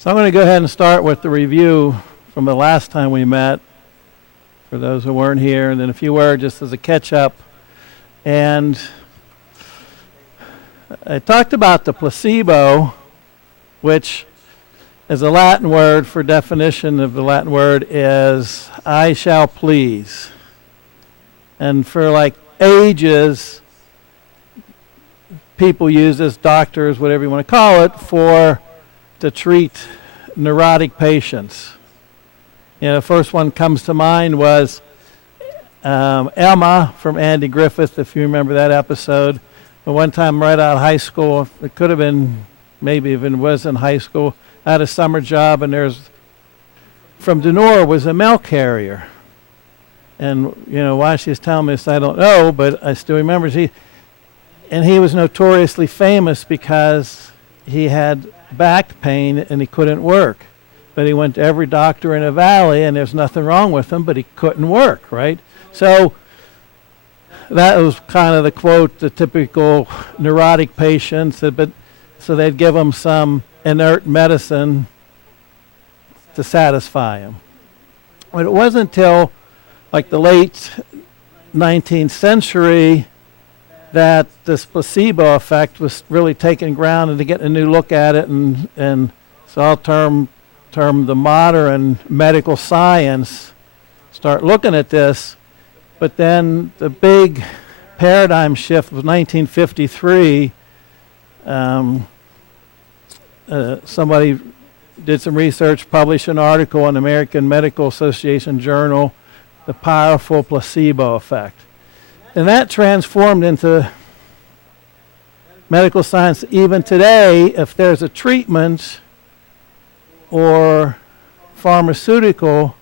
So I'm going to go ahead and start with the review from the last time we met, for those who weren't here, and then a few words just as a catch-up. And I talked about the placebo, which is a Latin word for definition of the Latin word is I shall please. And for like ages, people use this, doctors, whatever you want to call it, to treat neurotic patients. You know, the first one comes to mind was Emma from Andy Griffith, if you remember that episode. But one time right out of high school, it could have been, maybe even was in high school, I had a summer job, and from Denora was a mail carrier. And, you know, why she's telling me this, I don't know, but I still remember. He was notoriously famous because he had back pain and he couldn't work. But he went to every doctor in the valley, and there's nothing wrong with him, but he couldn't work, right? So that was kind of the quote, the typical neurotic patients. So they'd give him some inert medicine to satisfy him. But it wasn't until like the late 19th century that this placebo effect was really taking ground and to get a new look at it, and so I'll term the modern medical science start looking at this. But then the big paradigm shift was 1953. Somebody did some research, published an article in the American Medical Association Journal, The Powerful Placebo Effect. And that transformed into medical science. Even today, if there's a treatment or pharmaceutical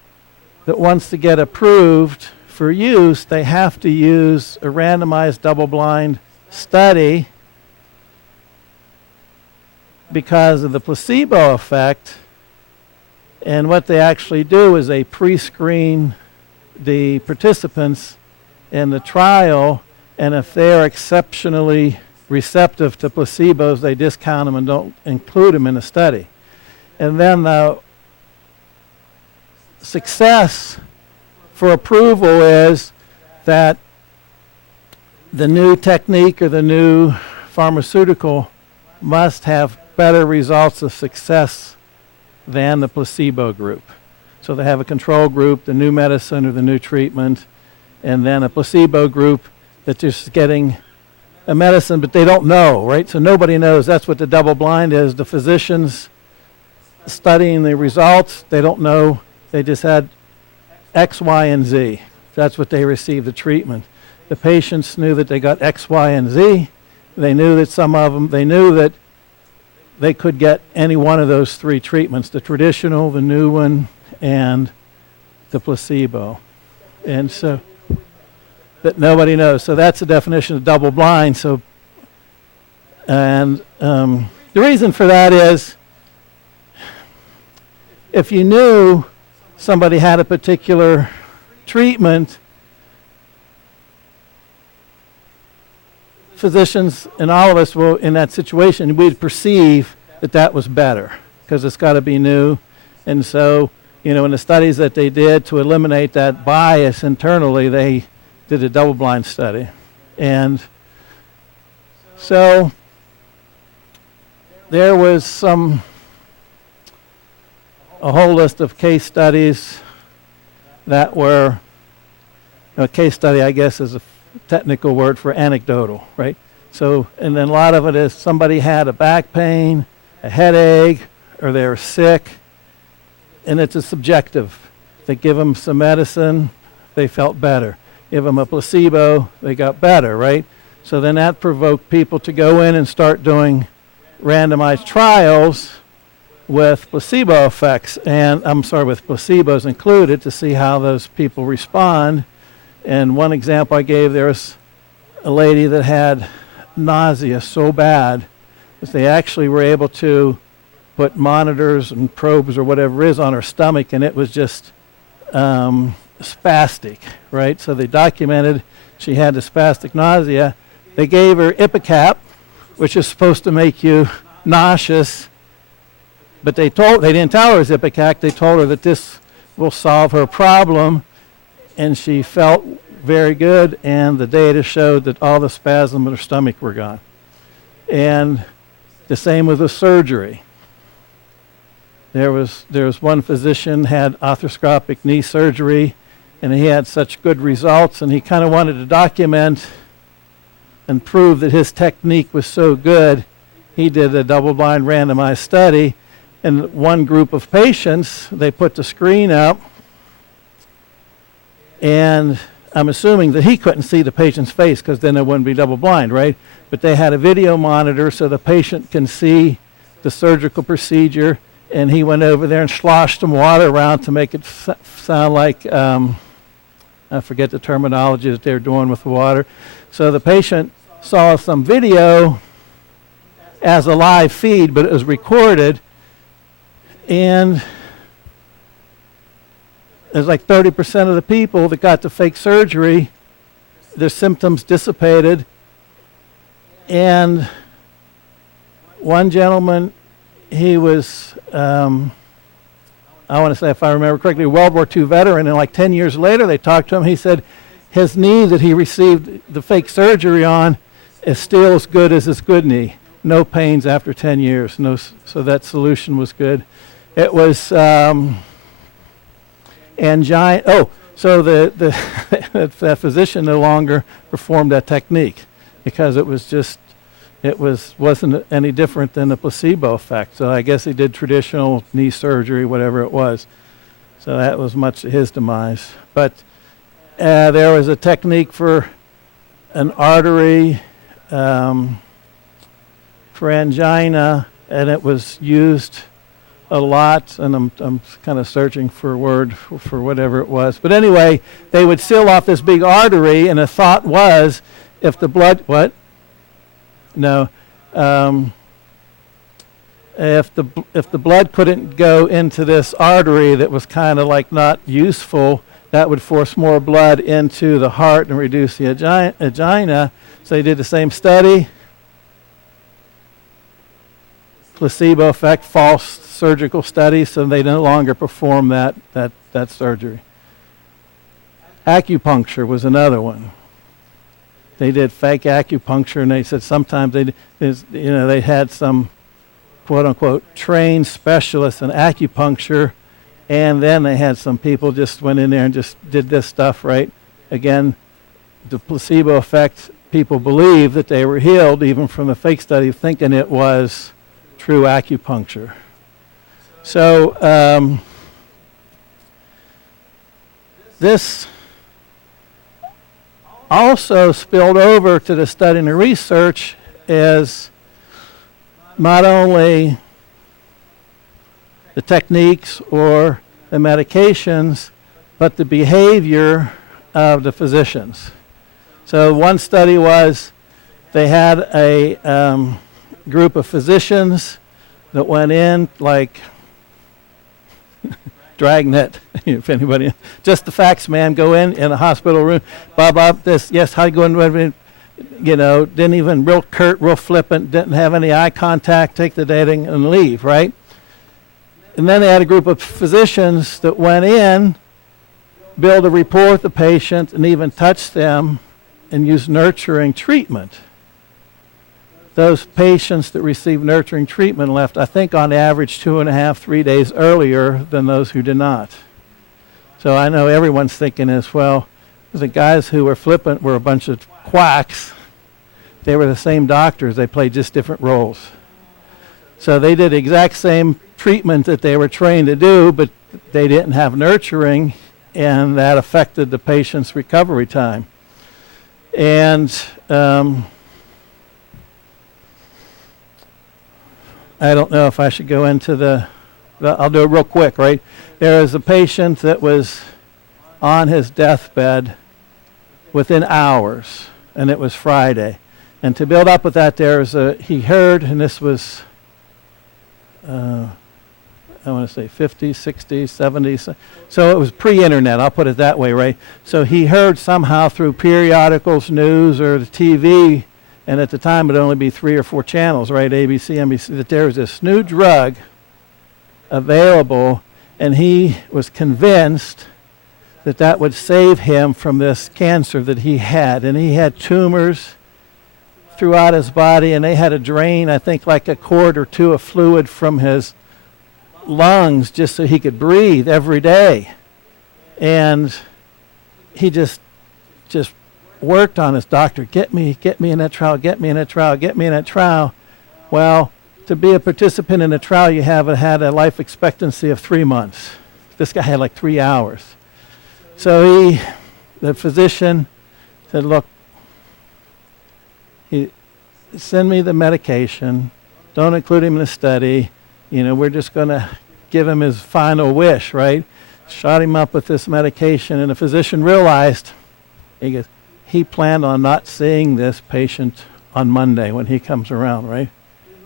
that wants to get approved for use, they have to use a randomized double-blind study because of the placebo effect. And what they actually do is they pre-screen the participants in the trial, and if they're exceptionally receptive to placebos, they discount them and don't include them in the study. And then the success for approval is that the new technique or the new pharmaceutical must have better results of success than the placebo group. So they have a control group, the new medicine or the new treatment, and then a placebo group that's just getting a medicine, but they don't know, right? So nobody knows. That's what the double blind is. The physicians studying the results, they don't know. They just had X, Y, and Z. That's what they received the treatment. The patients knew that they got X, Y, and Z. They knew that some of them, they knew that they could get any one of those three treatments, the traditional, the new one, and the placebo. And so that nobody knows. So that's the definition of double blind. So, and the reason for that is if you knew somebody had a particular treatment, physicians and all of us will, in that situation, we'd perceive that that was better because it's got to be new. And so, you know, in the studies that they did to eliminate that bias internally, they did a double-blind study. And so there was a whole list of case studies that were, a case study, I guess, is a technical word for anecdotal, right? So, and then a lot of it is somebody had a back pain, a headache, or they were sick, and it's a subjective. They give them some medicine, they felt better. Give them a placebo, they got better, right? So then that provoked people to go in and start doing randomized trials with placebo effects, and with placebos included, to see how those people respond. And one example I gave, there was a lady that had nausea so bad that they actually were able to put monitors and probes or whatever it is on her stomach, and it was just spastic, right? So they documented she had the spastic nausea. They gave her Ipecac, which is supposed to make you nauseous, But they didn't tell her it was Ipecac. They told her that this will solve her problem, and she felt very good, and the data showed that all the spasm in her stomach were gone. And the same with the surgery. There was one physician had arthroscopic knee surgery, and he had such good results, and he kind of wanted to document and prove that his technique was so good. He did a double-blind randomized study, and one group of patients, they put the screen up, and I'm assuming that he couldn't see the patient's face because then it wouldn't be double-blind, right? But they had a video monitor so the patient can see the surgical procedure, and he went over there and sloshed some water around to make it sound like, I forget the terminology that they were doing with the water. So the patient saw some video as a live feed, but it was recorded, and there's like 30% of the people that got the fake surgery, their symptoms dissipated. And one gentleman, he was, I want to say, if I remember correctly, a World War II veteran, and like 10 years later they talked to him. He said his knee that he received the fake surgery on is still as good as his good knee. No pains after 10 years. So that solution was good. It was angina. Oh, so the physician no longer performed that technique because it wasn't any different than the placebo effect. So I guess he did traditional knee surgery, whatever it was. So that was much his demise. But there was a technique for an artery for angina, and it was used a lot, and I'm kind of searching for a word for whatever it was. But anyway, they would seal off this big artery, and the thought was if the blood, what? No. If the blood couldn't go into this artery that was kind of like not useful, that would force more blood into the heart and reduce the angina. So they did the same study. Placebo effect, false surgical study, so they no longer perform that surgery. Acupuncture was another one. They did fake acupuncture, and they said sometimes they had some quote unquote trained specialists in acupuncture, and then they had some people just went in there and just did this stuff, right? Again, the placebo effect, people believe that they were healed even from the fake study, thinking it was true acupuncture. So this also spilled over to the study and the research as not only the techniques or the medications, but the behavior of the physicians. So one study was they had a group of physicians that went in like Dragnet, if anybody, just the facts, man, go in a hospital room, blah, blah, this, yes, how you going, didn't even real curt, real flippant, didn't have any eye contact, take the data and leave, right? And then they had a group of physicians that went in, build a rapport with the patient, and even touch them and use nurturing treatment. Those patients that received nurturing treatment left, I think, on average 2.5, 3 days earlier than those who did not. So I know everyone's thinking as well, the guys who were flippant were a bunch of quacks. They were the same doctors, they played just different roles. So they did the exact same treatment that they were trained to do, but they didn't have nurturing, and that affected the patient's recovery time. And I don't know if I should go into I'll do it real quick, right? There was a patient that was on his deathbed within hours, and it was Friday. And to build up with that, he heard, and this was, I want to say 50s, 60s, 70s. So it was pre-internet, I'll put it that way, right? So he heard somehow through periodicals, news, or the TV, and at the time it would only be 3 or 4 channels, right, ABC, NBC, that there was this new drug available, and he was convinced that that would save him from this cancer that he had. And he had tumors throughout his body, and they had to drain, I think, like a quart or two of fluid from his lungs just so he could breathe every day. And he just worked on his doctor, get me in that trial, get me in that trial, get me in that trial. Well, to be a participant in a trial, you had a life expectancy of 3 months. This guy had like 3 hours. So the physician said, look, send me the medication. Don't include him in the study. We're just going to give him his final wish, right? Shot him up with this medication, and the physician realized, he planned on not seeing this patient on Monday when he comes around, right?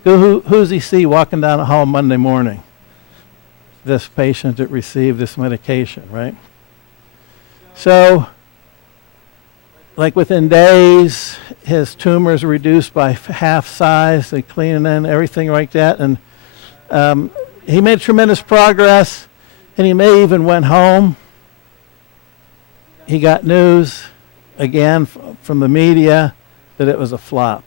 Who's he see walking down the hall Monday morning? This patient that received this medication, right? So, like within days, his tumors reduced by half size. They cleaned and everything like that, and he made tremendous progress. And he may even went home. He got news again from the media that it was a flop.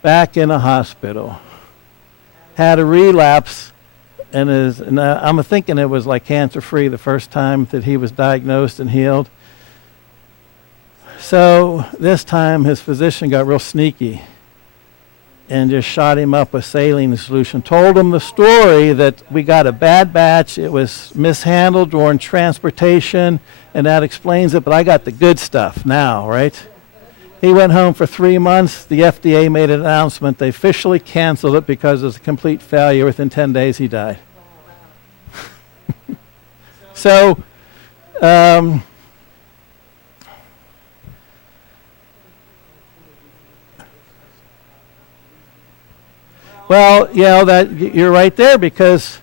Back in a hospital. Had a relapse, and I'm thinking it was like cancer-free the first time that he was diagnosed and healed. So this time his physician got real sneaky and just shot him up with saline solution. Told him the story that we got a bad batch, it was mishandled during transportation, and that explains it, but I got the good stuff now, right? He went home for 3 months. The FDA made an announcement. They officially canceled it because it was a complete failure. Within 10 days, he died. So, well, that you're right there, because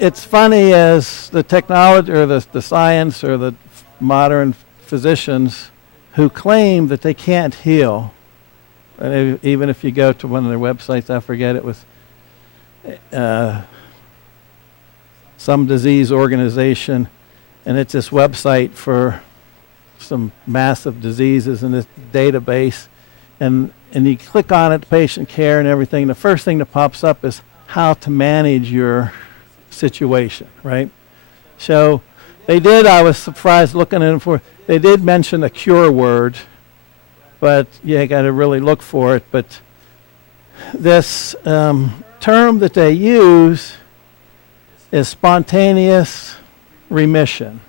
it's funny as the technology or the science or the modern physicians who claim that they can't heal. Even if you go to one of their websites, I forget, it was some disease organization, and it's this website for some massive diseases in this database, and you click on it, patient care and everything. The first thing that pops up is how to manage your situation, right? So I was surprised looking at it they did mention a cure word, but you got to really look for it. But this term that they use is spontaneous remission.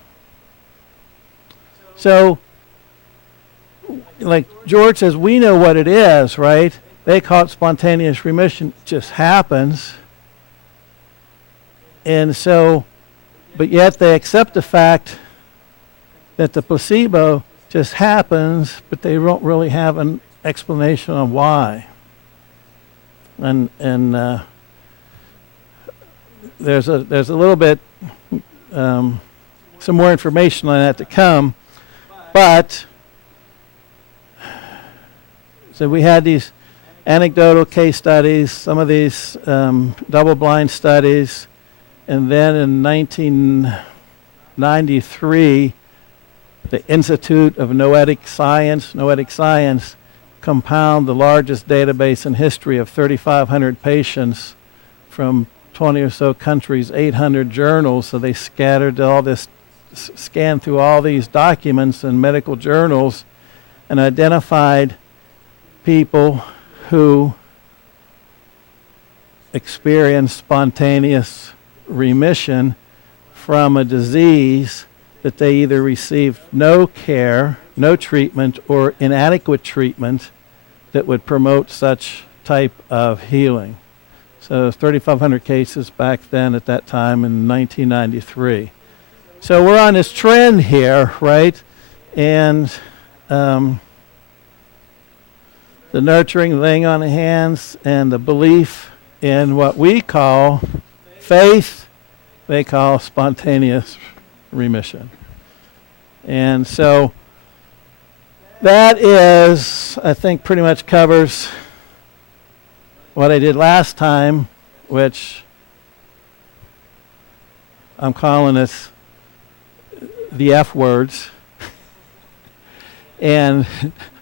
So, like George says, we know what it is, right? They call it spontaneous remission. It just happens. And so, but yet they accept the fact that the placebo just happens, but they don't really have an explanation on why. And there's a little bit, some more information on that to come, but so we had these anecdotal case studies, some of these double-blind studies, and then in 1993, the Institute of Noetic Science compiled the largest database in history of 3,500 patients from 20 or so countries, 800 journals. So they scattered all this, scanned through all these documents and medical journals, and identified people who experienced spontaneous remission from a disease that they either received no care, no treatment, or inadequate treatment that would promote such type of healing. So 3,500 cases back then at that time in 1993. So we're on this trend here, right? And the nurturing, laying on the hands, and the belief in what we call faith, they call spontaneous remission. And so that is, I think, pretty much covers what I did last time. which I'm calling it the F words. And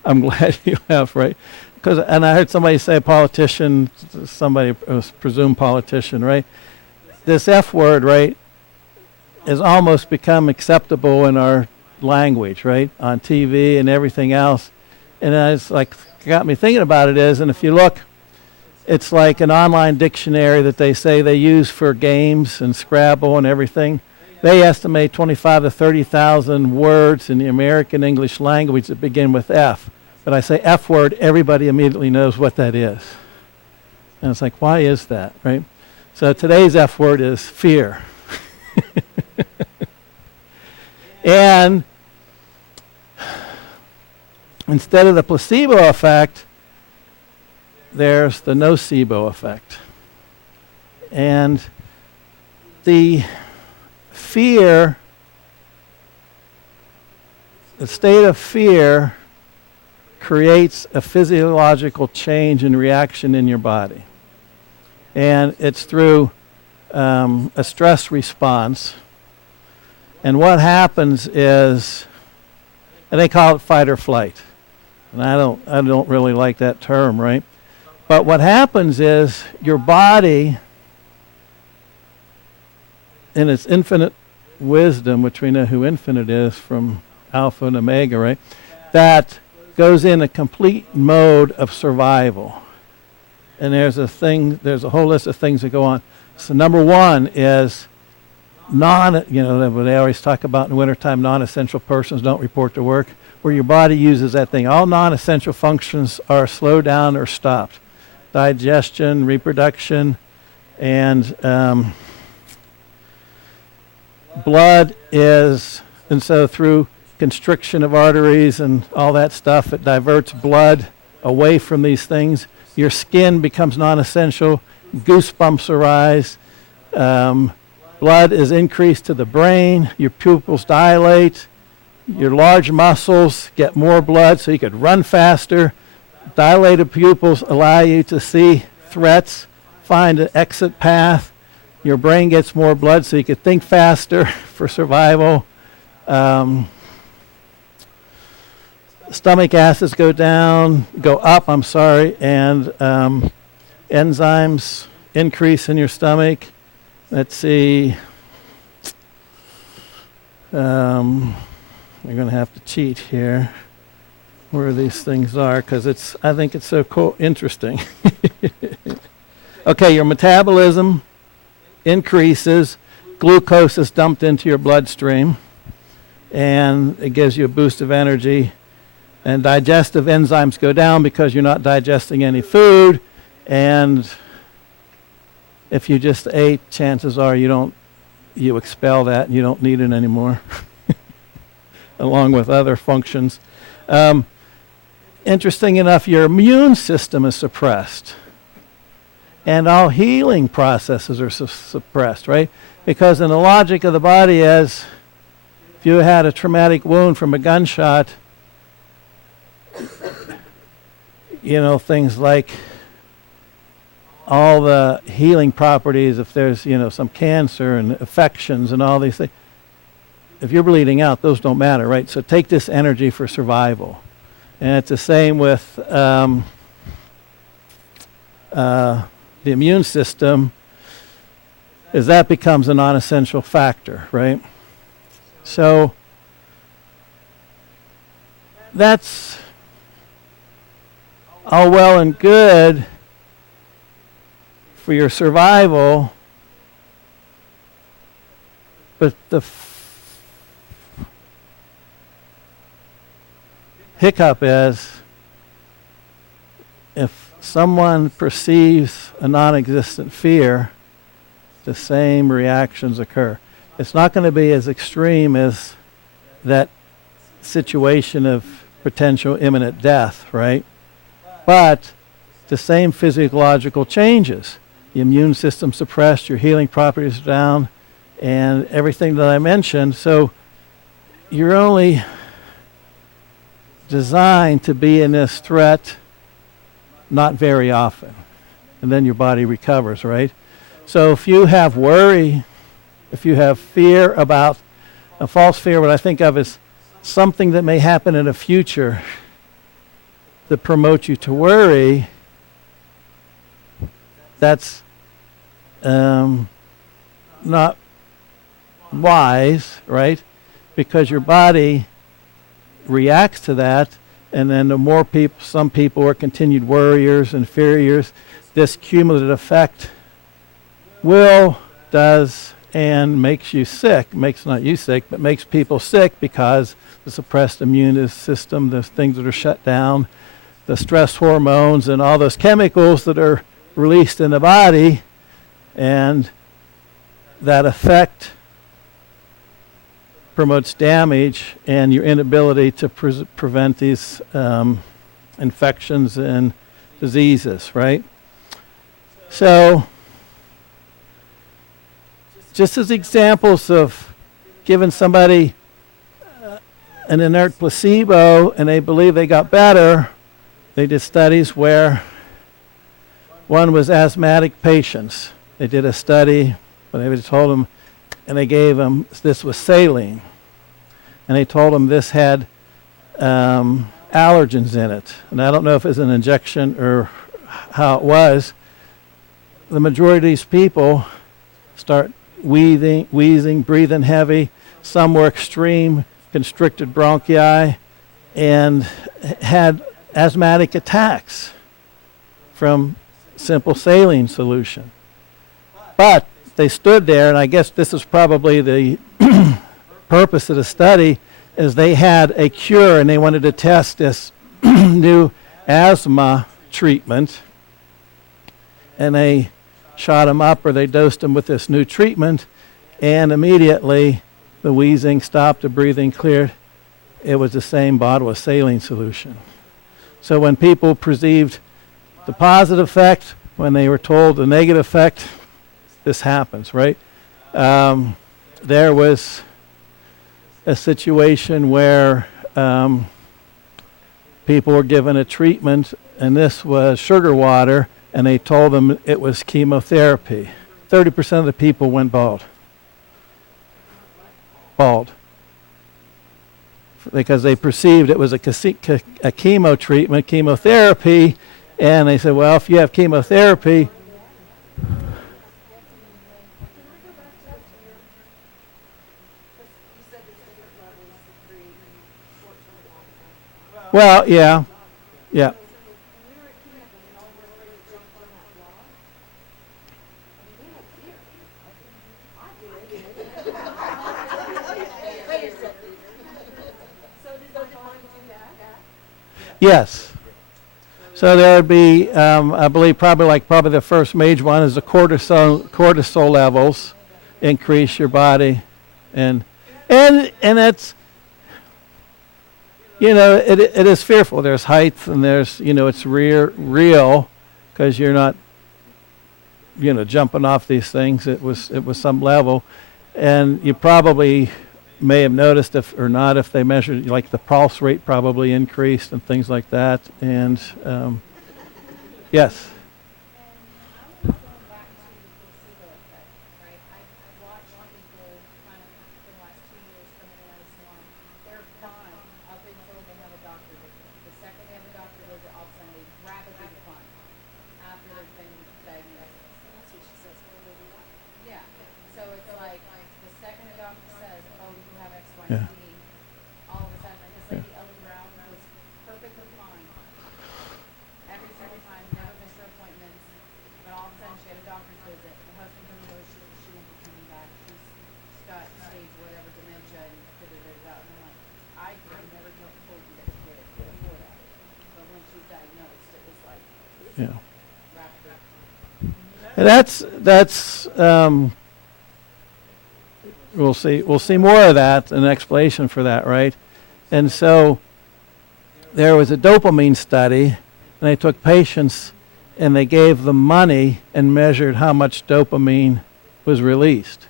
I'm glad you have, right? And I heard somebody say politician, somebody was presumed politician, right? This F word, right, has almost become acceptable in our language, right, on TV and everything else. And it's like, got me thinking about it is, and if you look, it's like an online dictionary that they say they use for games and Scrabble and everything. They estimate 25 to 30,000 words in the American English language that begin with F. But I say F word, everybody immediately knows what that is. And it's like, why is that, right? So today's F word is fear. And instead of the placebo effect, there's the nocebo effect. And the fear, the state of fear creates a physiological change and reaction in your body. And it's through a stress response. And what happens is, and they call it fight or flight. And I don't really like that term, right? But what happens is your body, in its infinite wisdom, which we know who infinite is from Alpha and Omega, right? That goes in a complete mode of survival. And there's a whole list of things that go on. So number one is they always talk about in wintertime, non-essential persons don't report to work, where your body uses that thing. All non-essential functions are slowed down or stopped. Digestion, reproduction, and blood is, and so through constriction of arteries and all that stuff, it diverts blood away from these things. Your skin becomes non-essential, goosebumps arise, blood is increased to the brain, your pupils dilate, your large muscles get more blood so you could run faster. Dilated pupils allow you to see threats, find an exit path. Your brain gets more blood so you could think faster for survival. Stomach acids go up, and enzymes increase in your stomach. Let's see. We're going to have to cheat here where these things are because I think it's so cool, interesting. Okay, your metabolism increases. Glucose is dumped into your bloodstream, and it gives you a boost of energy. And digestive enzymes go down because you're not digesting any food. And if you just ate, chances are you expel that and you don't need it anymore, along with other functions. Interesting enough, your immune system is suppressed. And all healing processes are suppressed, right? Because in the logic of the body is, if you had a traumatic wound from a gunshot, things like all the healing properties, if there's, some cancer and affections and all these things, if you're bleeding out, those don't matter, right? So take this energy for survival. And it's the same with the immune system, as that becomes a non-essential factor, right? So that's all well and good for your survival, but the hiccup is if someone perceives a non-existent fear, the same reactions occur. It's not going to be as extreme as that situation of potential imminent death, right? But the same physiological changes. The immune system suppressed, your healing properties are down, and everything that I mentioned. So you're only designed to be in this threat not very often. And then your body recovers, right? So if you have worry, if you have fear about a false fear, what I think of is something that may happen in the future that promotes you to worry, that's not wise, right? Because your body reacts to that, and then the more people, some people are continued worriers and fearers, this cumulative effect does and makes you sick, makes not you sick, but makes people sick because the suppressed immune system, the things that are shut down, the stress hormones and all those chemicals that are released in the body, and that effect promotes damage and your inability to prevent these infections and diseases, right? So, just as examples of giving somebody an inert placebo and they believe they got better, they did studies where one was asthmatic patients. They did a study, but they told them, and they gave them, this was saline, and they told them this had allergens in it. And I don't know if it was an injection or how it was. The majority of these people start wheezing, breathing heavy. Some were extreme constricted bronchi and had asthmatic attacks from simple saline solution. But they stood there, and I guess this is probably the purpose of the study, is they had a cure and they wanted to test this new asthma treatment, and they shot them up or they dosed them with this new treatment, and immediately the wheezing stopped, the breathing cleared. It was the same bottle of saline solution. So when people perceived the positive effect, when they were told the negative effect, this happens, right? There was a situation where people were given a treatment, and this was sugar water, and they told them it was chemotherapy. 30% of the people went bald. Because they perceived it was a chemo treatment, chemotherapy, and they said, well, if you have chemotherapy, well, yeah. Yes. So there would be, I believe, probably the first major one is the cortisol levels increase your body, and it's, it is fearful. There's height, and there's, it's real, because you're not, jumping off these things. It was some level, and you probably may have noticed if they measured, like the pulse rate probably increased and things like that. And yes. Yeah. All of a sudden, this lady Ellen Brown was perfectly fine. Every single time, never missed her appointments. But all of a sudden, she had a doctor's visit. The husband told her she won't be coming back. She's got stage whatever dementia and da-da-da-da. And I'm like, I could have never told you that she did it before that. But when she was diagnosed, it was like, Yeah. rapid. And that's we'll see more of that, an explanation for that, right? And so there was a dopamine study, and they took patients and they gave them money and measured how much dopamine was released.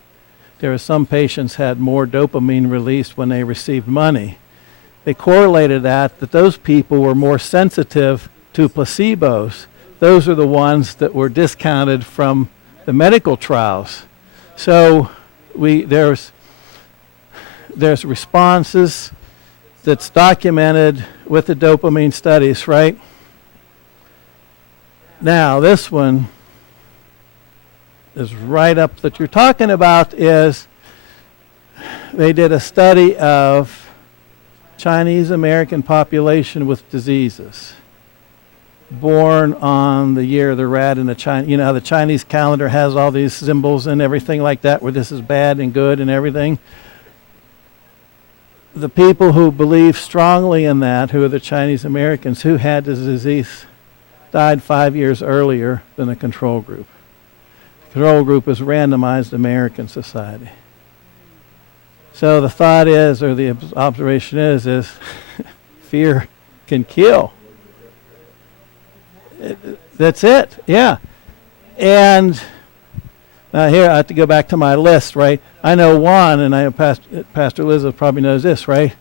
There were some patients had more dopamine released when they received money. They correlated that those people were more sensitive to placebos. Those are the ones that were discounted from the medical trials. So there's responses that's documented with the dopamine studies, right? Now, this one is right up that you're talking about. Is they did a study of Chinese American population with diseases born on the year of the rat in the China. You know how the Chinese calendar has all these symbols and everything like that, where this is bad and good and everything. The people who believe strongly in that, who are the Chinese Americans who had this disease, died 5 years earlier than the control group. The control group is randomized American society. So the thought is, or the observation is fear can kill. That's it, yeah. And here I have to go back to my list, right? I know one, and I know Pastor Elizabeth probably knows this, right?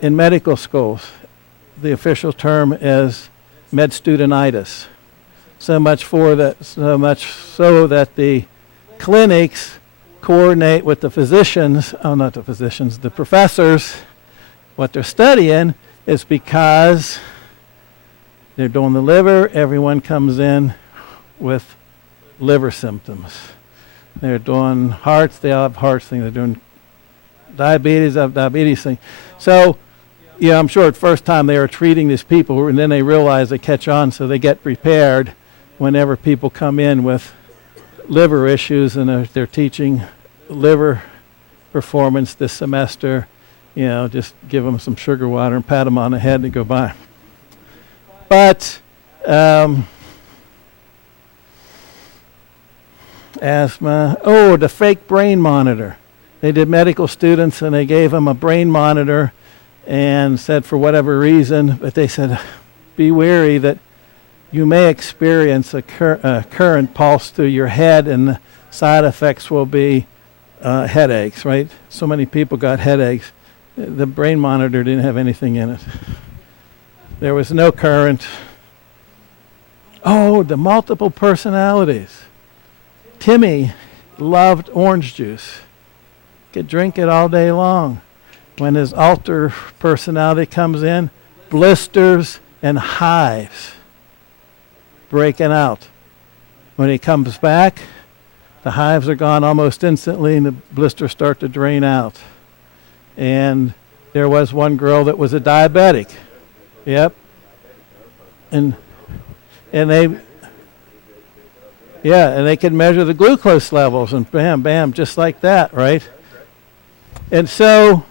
In medical schools, the official term is med studentitis. So much so that the clinics coordinate with the physicians, the professors. What they're studying is because they're doing the liver, everyone comes in with liver symptoms. They're doing hearts, they all have hearts things. They're doing diabetes, they have diabetes thing. So, yeah, I'm sure at first time they were treating these people, and then they realize they catch on, so they get prepared whenever people come in with liver issues, and they're teaching liver performance this semester. You know, just give them some sugar water and pat them on the head and go by. But asthma. Oh, the fake brain monitor. They did medical students and they gave them a brain monitor and said for whatever reason, but they said, be wary that you may experience a current pulse through your head, and the side effects will be headaches, right? So many people got headaches. The brain monitor didn't have anything in it. There was no current. Oh, the multiple personalities. Timmy loved orange juice. Could drink it all day long. When his alter personality comes in, blisters and hives breaking out. When he comes back, the hives are gone almost instantly and the blisters start to drain out. And there was one girl that was a diabetic. Yep. And they could measure the glucose levels and bam, bam, just like that, right? And so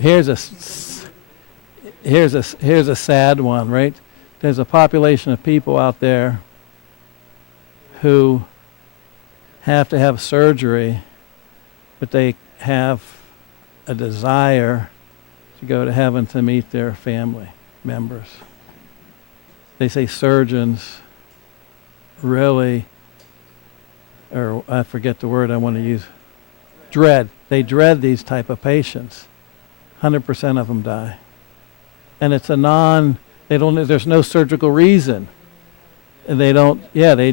here's a sad one, right? There's a population of people out there who have to have surgery, but they have a desire to go to heaven to meet their family members. They say surgeons really, or I forget the word I want to use, dread. They dread these type of patients. 100% of them die. And it's there's no surgical reason. And they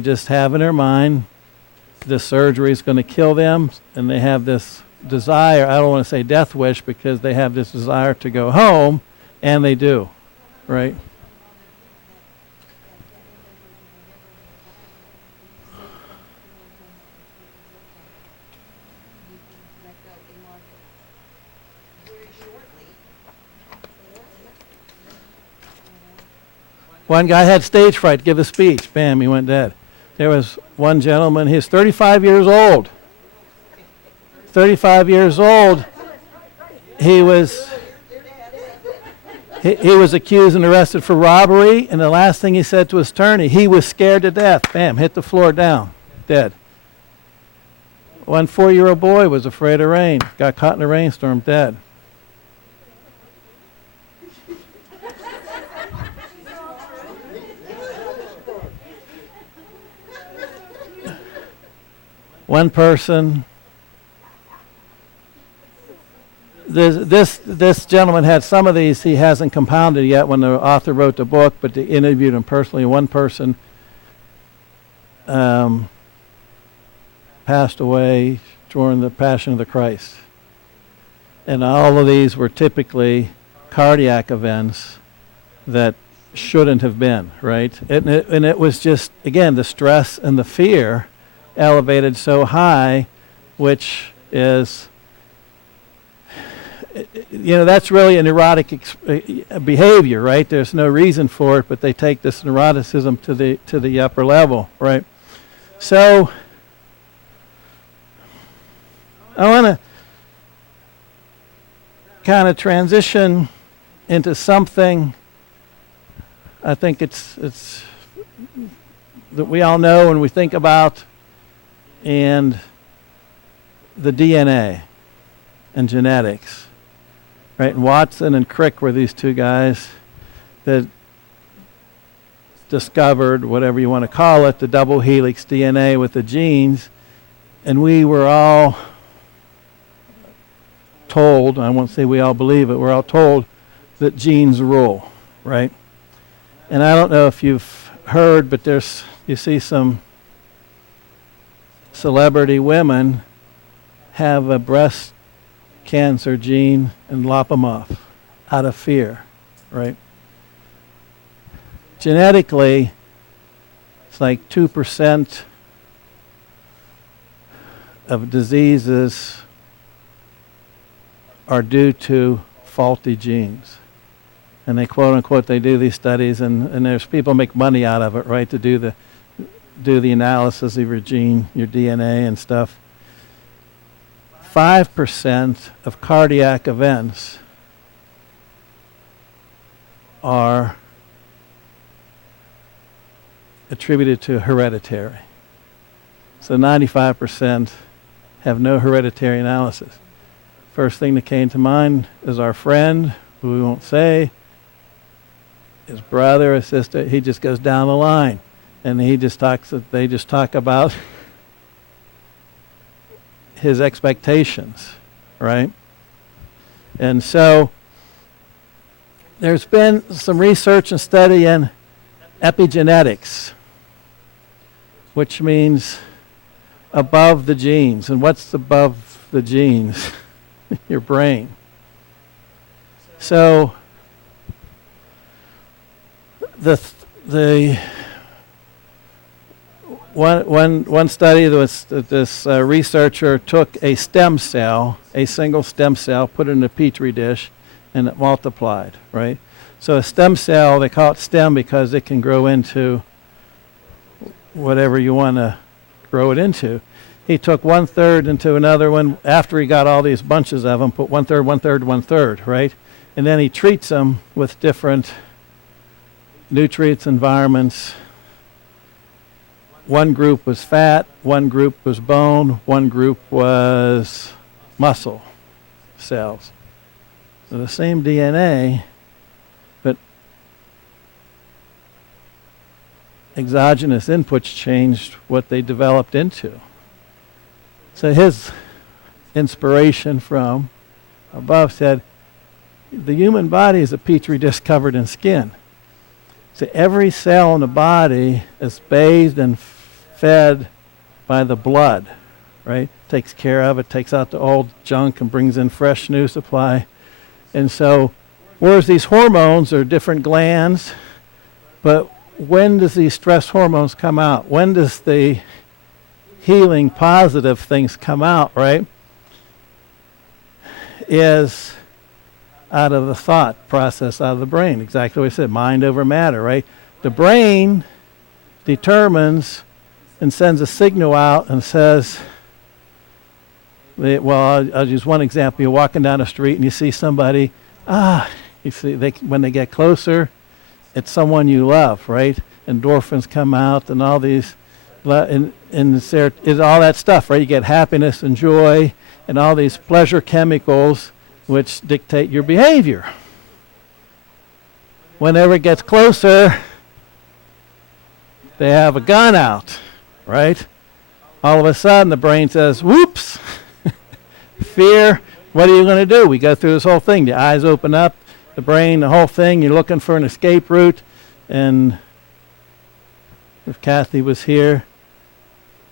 just have in their mind this surgery is going to kill them, and they have this desire, I don't want to say death wish, because they have this desire to go home, and they do, right? One guy had stage fright to give a speech. Bam, he went dead. There was one gentleman, he's 35 years old. 35 years old. He was accused and arrested for robbery, and the last thing he said to his attorney, he was scared to death. Bam, hit the floor down, dead. One 4-year-old boy was afraid of rain, got caught in a rainstorm, dead. One person, this gentleman had some of these he hasn't compounded yet when the author wrote the book, but they interviewed him personally. One person passed away during the Passion of the Christ. And all of these were typically cardiac events that shouldn't have been, right? And it was just, again, the stress and the fear elevated so high, which is, that's really a neurotic behavior, right? There's no reason for it, but they take this neuroticism to the upper level, right? So I want to kind of transition into something I think it's that we all know when we think about, and the DNA and genetics, right? And Watson and Crick were these two guys that discovered, whatever you want to call it, the double helix DNA with the genes, and we were all told, I won't say we all believe it, we're all told that genes rule, right? And I don't know if you've heard, but you see some celebrity women have a breast cancer gene and lop them off out of fear, right? Genetically, it's like 2% of diseases are due to faulty genes. And they quote unquote, they do these studies, and there's people make money out of it, right? To do the analysis of your gene, your DNA and stuff. 5% of cardiac events are attributed to hereditary. So 95% have no hereditary analysis. First thing that came to mind is our friend, who we won't say, his brother, his sister, he just goes down the line. And they just talk about his expectations, right? And so there's been some research and study in epigenetics, which means above the genes. And what's above the genes? Your brain. So the one study was that this researcher took a stem cell, a single stem cell, put it in a petri dish, and it multiplied, right? So a stem cell, they call it stem because it can grow into whatever you want to grow it into. He took 1/3 into another one after he got all these bunches of them, put 1/3, 1/3, 1/3, right? And then he treats them with different nutrients, environments. One group was fat, one group was bone, one group was muscle cells. So the same DNA, but exogenous inputs changed what they developed into. So his inspiration from above said, the human body is a petri dish covered in skin. So every cell in the body is bathed and fed by the blood, right? Takes care of it, takes out the old junk and brings in fresh new supply. And so, whereas these hormones are different glands, but when does these stress hormones come out? When does the healing positive things come out, right? Is out of the thought process, out of the brain. Exactly what I said, mind over matter, right? The brain determines and sends a signal out and says, well, I'll use one example. You're walking down the street and you see somebody, you see when they get closer, it's someone you love, right? Endorphins come out and all these, and it's all that stuff, right? You get happiness and joy and all these pleasure chemicals which dictate your behavior. Whenever it gets closer, they have a gun out, right? all of a sudden the brain says, whoops, fear, what are you going to do? We go through this whole thing. The eyes open up, the brain, the whole thing. You're looking for an escape route. And if Kathy was here,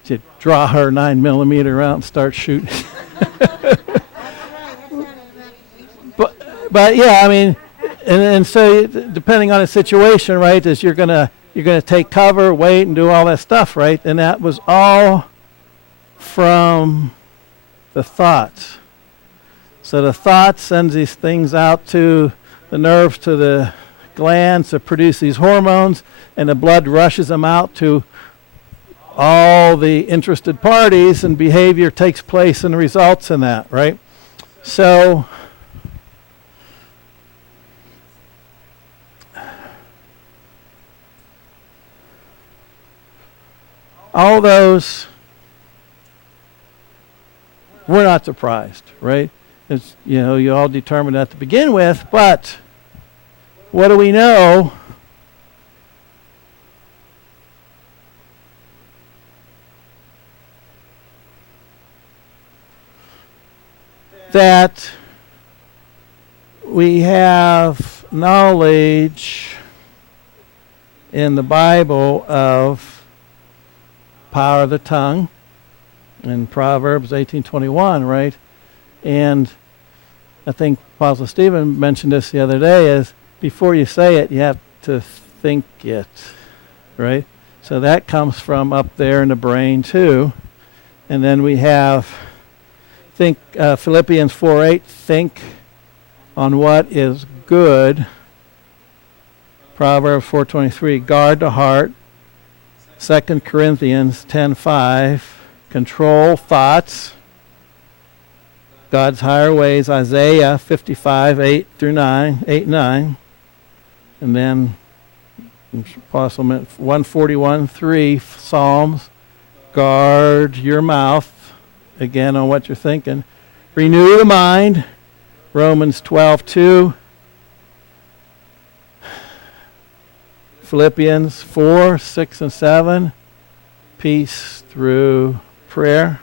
she'd draw her 9mm out and start shooting. But yeah, I mean, and so depending on the situation, right, is you're gonna take cover, wait, and do all that stuff, right? And that was all from the thoughts. So the thought sends these things out to the nerves, to the glands to produce these hormones, and the blood rushes them out to all the interested parties, and behavior takes place and results in that, right? So all those, we're not surprised, right? It's, you all determined that to begin with, but what do we know? That we have knowledge in the Bible of power of the tongue in Proverbs 18:21, right? And I think Apostle Stephen mentioned this the other day, is before you say it, you have to think it, right? So that comes from up there in the brain too. And then we have Philippians 4:8, think on what is good. Proverbs 4:23, guard the heart. 2 Corinthians 10:5, control thoughts. God's higher ways, Isaiah 55:8-9. And then Apostle 141:3, Psalms, guard your mouth. Again, on what you're thinking. Renew the mind. Romans 12:2. Philippians 4:6 and 7. Peace through prayer.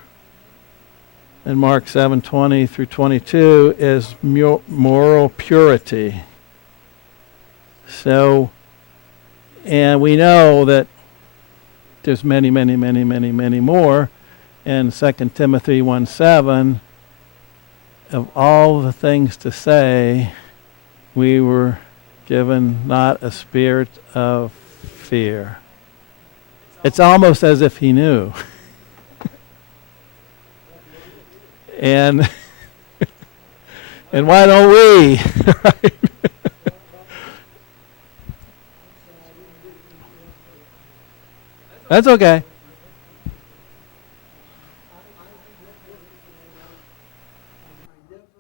And Mark 7:20-22 is moral purity. So, and we know that there's many more. And 2 Timothy 1:7, of all the things to say, we were given not a spirit of fear. It's almost as if he knew. And why don't we? Right? That's okay.